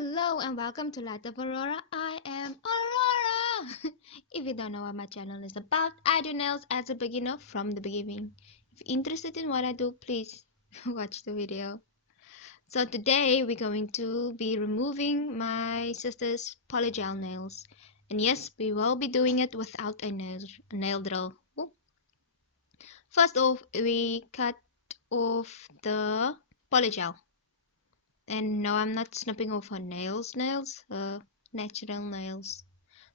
Hello and welcome to Light of Aurora. I am Aurora. If you don't know what my channel is about, I do nails as a beginner from the beginning. If you're interested in what I do, please watch the video. So today we're going to be removing my sister's polygel nails. And yes, we will be doing it without a nail drill. Ooh. First off, we cut off the polygel. And no, I'm not snipping off her nails, her natural nails.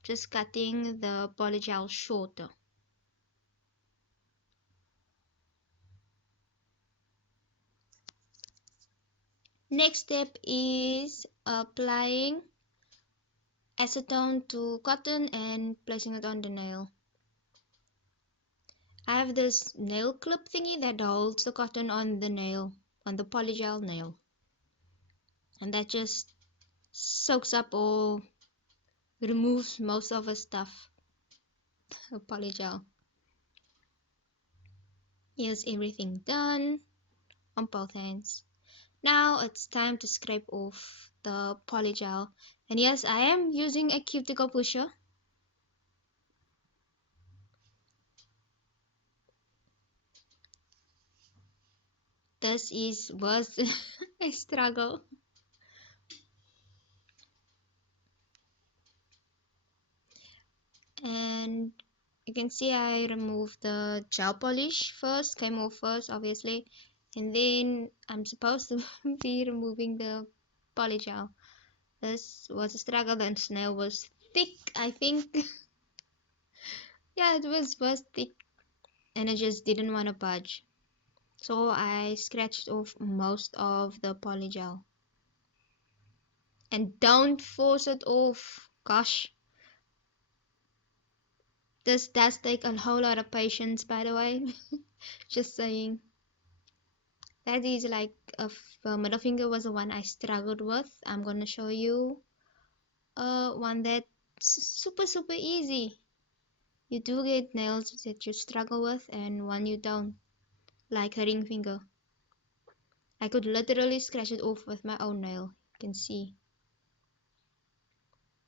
Just cutting the polygel shorter. Next step is applying acetone to cotton and placing it on the nail. I have this nail clip thingy that holds the cotton on the nail, on the polygel nail. And that just soaks up or removes most of the stuff. Polygel. Here's everything done on both hands. Now it's time to scrape off the polygel. And yes, I am using a cuticle pusher. This was a struggle. And you can see I removed the gel polish first, came off first obviously. And then I'm supposed to be removing the polygel. This was a struggle. The nail was thick, I think. Yeah, it was thick and I just didn't want to budge. So I scratched off most of the polygel. And don't force it off. Gosh. This does take a whole lot of patience, by the way. Just saying. That is like middle finger was the one I struggled with. I'm gonna show you one that's super easy. You do get nails that you struggle with and one you don't, like a ring finger. I could literally scratch it off with my own nail. You can see.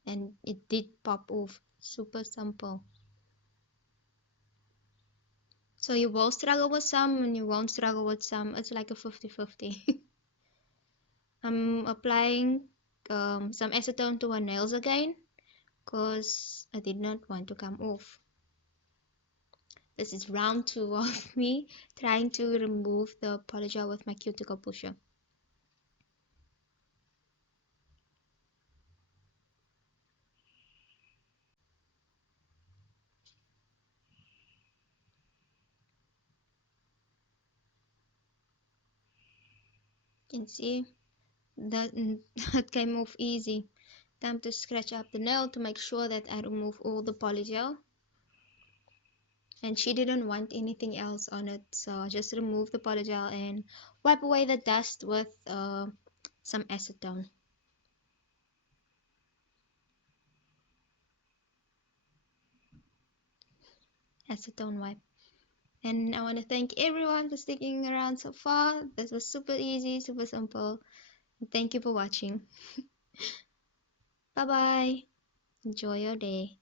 And it did pop off. Super simple. So you will struggle with some and you won't struggle with some. It's like a 50-50. I'm applying some acetone to her nails again because I did not want to come off. This is round 2 of me trying to remove the polygel with my cuticle pusher. You can see that that came off easy. Time to scratch up the nail to make sure that I remove all the polygel. And she didn't want anything else on it, so I just removed the polygel and wipe away the dust with some acetone. Acetone wipe. And I want to thank everyone for sticking around so far. This was super easy, super simple. Thank you for watching. Bye bye. Enjoy your day.